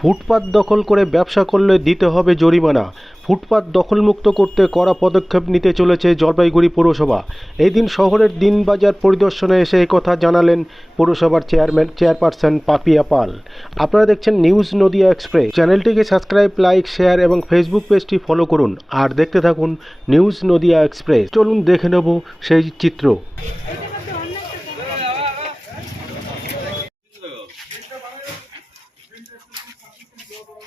ফুটপাত দখল করে ব্যবসা করলে দিতে হবে জরিমানা। ফুটপাত দখলমুক্ত করতে কড়া পদক্ষেপ নিতে চলেছে জলপাইগুড়ি পৌরসভা। এই দিন শহরের দিনবাজার পরিদর্শনে এসে কথা জানালেন পৌরসভার চেয়ারম্যান, চেয়ারপারসন পাপিয়া পাল। আপনারা দেখছেন নিউজ নদিয়া এক্সপ্রেস। চ্যানেলটিকে সাবস্ক্রাইব, লাইক, শেয়ার এবং ফেসবুক পেজটি ফলো করুন। আর দেখতে থাকুন নিউজ নদিয়া এক্সপ্রেস। চলুন দেখে নেব সেই চিত্র।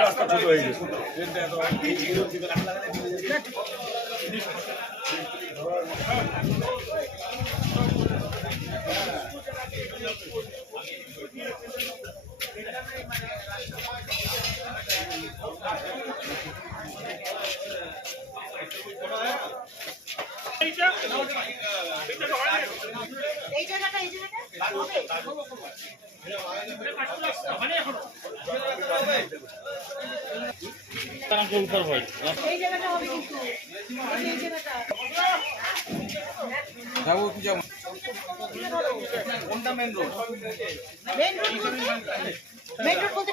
রাস্তা ছোট হয়ে গেছে এই জায়গাটা এই জায়গাটা হবে এই জায়গাটা হবে কিন্তু এই জায়গাটা মেন রোড মেন রোড বলতে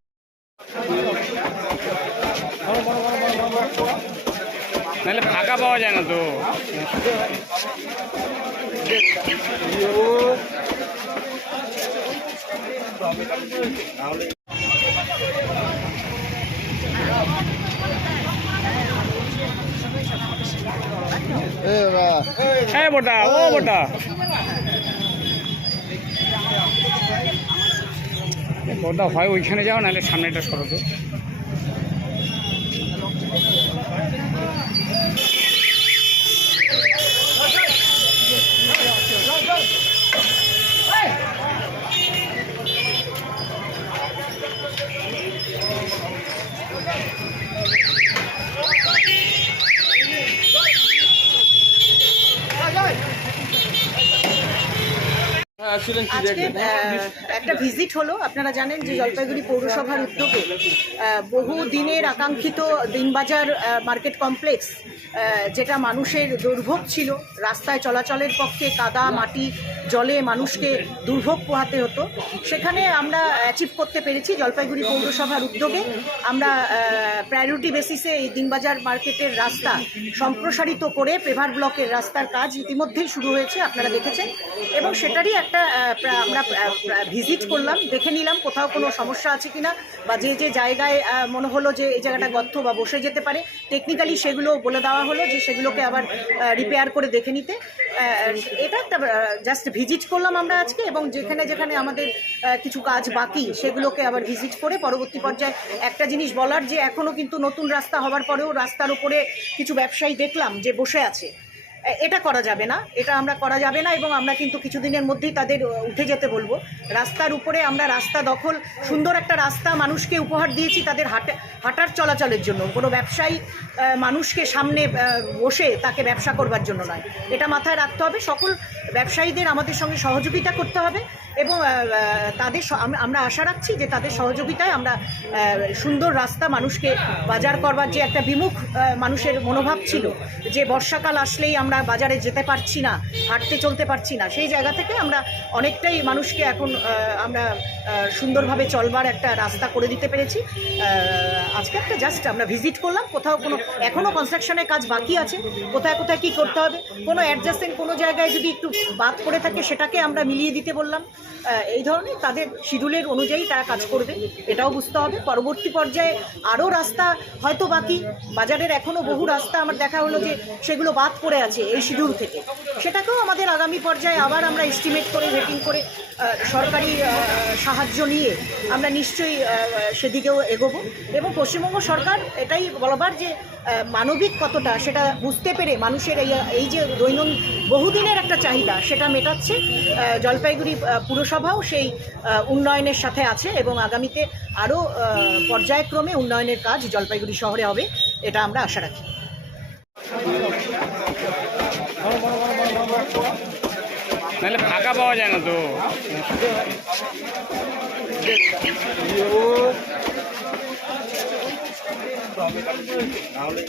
ফাঁকা পাওয়া যায় না তো। হ্যাঁ ও হয় ওইখানে যাও নাহলে সামনেটা সরো তো। আজকে একটা ভিজিট হলো। আপনারা জানেন যে জলপাইগুড়ি পৌরসভার উদ্যোগে বহু দিনের আকাঙ্ক্ষিত দিনবাজার মার্কেট কমপ্লেক্স যেটা মানুষের দুর্ভোগ ছিল। রাস্তায় চলাচলের পক্ষে কাদা মাটি জলে মানুষকে দুর্ভোগ পোহাতে হতো। সেখানে আমরা অ্যাচিভ করতে পেরেছি জলপাইগুড়ি পৌরসভার উদ্যোগে। আমরা প্রায়োরিটি বেসিসে এই দিনবাজার মার্কেটের রাস্তা সম্প্রসারিত করে পেভার ব্লকের রাস্তার কাজ ইতিমধ্যেই শুরু হয়েছে আপনারা দেখেছেন। এবং সেটারই একটা আমরা ভিজিট করলাম, দেখে নিলাম কোথাও কোনো সমস্যা আছে কিনা, বা যে যে জায়গায় মনে হলো যে এই জায়গাটা গর্ত বা বসে যেতে পারে টেকনিক্যালি সেগুলো বলে দেওয়া হলো যে সেগুলোকে আবার রিপেয়ার করে দেখে নিতে। এটা একটা জাস্ট ভিজিট করলাম আমরা আজকে, এবং যেখানে যেখানে আমাদের কিছু কাজ বাকি, সেগুলোকে আবার ভিজিট করে পরবর্তী পর্যায়ে একটা জিনিস বলার যে এখনও কিন্তু নতুন রাস্তা হওয়ার পরেও রাস্তার উপরে কিছু ব্যবসায়ী দেখলাম যে বসে আছে। এটা করা যাবে না, এটা আমরা করা যাবে না এবং আমরা কিন্তু কিছুদিনের মধ্যেই তাদের উঠে যেতে বলব। রাস্তার উপরে আমরা রাস্তা দখল, সুন্দর একটা রাস্তা মানুষকে উপহার দিয়েছি তাদের হাটে, হাঁটার চলাচলের জন্য। কোনো ব্যবসায়ী মানুষকে সামনে বসে তাকে ব্যবসা করবার জন্য নয়। এটা মাথায় রাখতে হবে। সকল ব্যবসায়ীদের আমাদের সঙ্গে সহযোগিতা করতে হবে। এবং তাদের আমরা আশা রাখছি যে তাদের সহযোগিতায় আমরা সুন্দর রাস্তা মানুষকে বাজার করবার যে একটা বিমুখ মানুষের মনোভাব ছিল, যে বর্ষাকাল আসলেই আমরা বাজারে যেতে পারছি না, হাঁটতে চলতে পারছি না, সেই জায়গা থেকে আমরা অনেকটাই মানুষকে এখন আমরা সুন্দরভাবে চলবার একটা রাস্তা করে দিতে পেরেছি। আজকে একটা জাস্ট আমরা ভিজিট করলাম, কোথাও কোনো এখনও কনস্ট্রাকশনের কাজ বাকি আছে, কোথায় কোথায় কী করতে হবে, কোনো অ্যাডজাস্টেন্ট কোনো জায়গায় যদি একটু বাদ পড়ে থাকে সেটাকে আমরা মিলিয়ে দিতে বললাম। এই ধরনের তাদের শিডিউলের অনুযায়ী তারা কাজ করবে, এটাও বুঝতে হবে। পরবর্তী পর্যায়ে আরও রাস্তা হয়তো বাকি। বাজারের এখনও বহু রাস্তা আমার দেখা হলো যে সেগুলো বাদ পড়ে আছে এই শিডিউল থেকে। সেটাকেও আমাদের আগামী পর্যায়ে আবার আমরা এস্টিমেট করে রেটিং করে সরকারি সাহায্য নিয়ে আমরা নিশ্চয়ই সেদিকেও এগোবো। এবং পশ্চিমবঙ্গ সরকার এটাই বলবার যে মানবিক কতটা সেটা বুঝতে পেরে মানুষের এই এই যে দৈনন্দিন বহুদিনের একটা চাহিদা, সেটা মেটাচ্ছে জলপাইগুড়ি পুরসভাও সেই উন্নয়নের সাথে আছে এবং আগামীতে আরও পর্যায়ক্রমে উন্নয়নের কাজ জলপাইগুড়ি শহরে হবে, এটা আমরা আশা রাখি। ফাঁকা পাওয়া যায় না তো।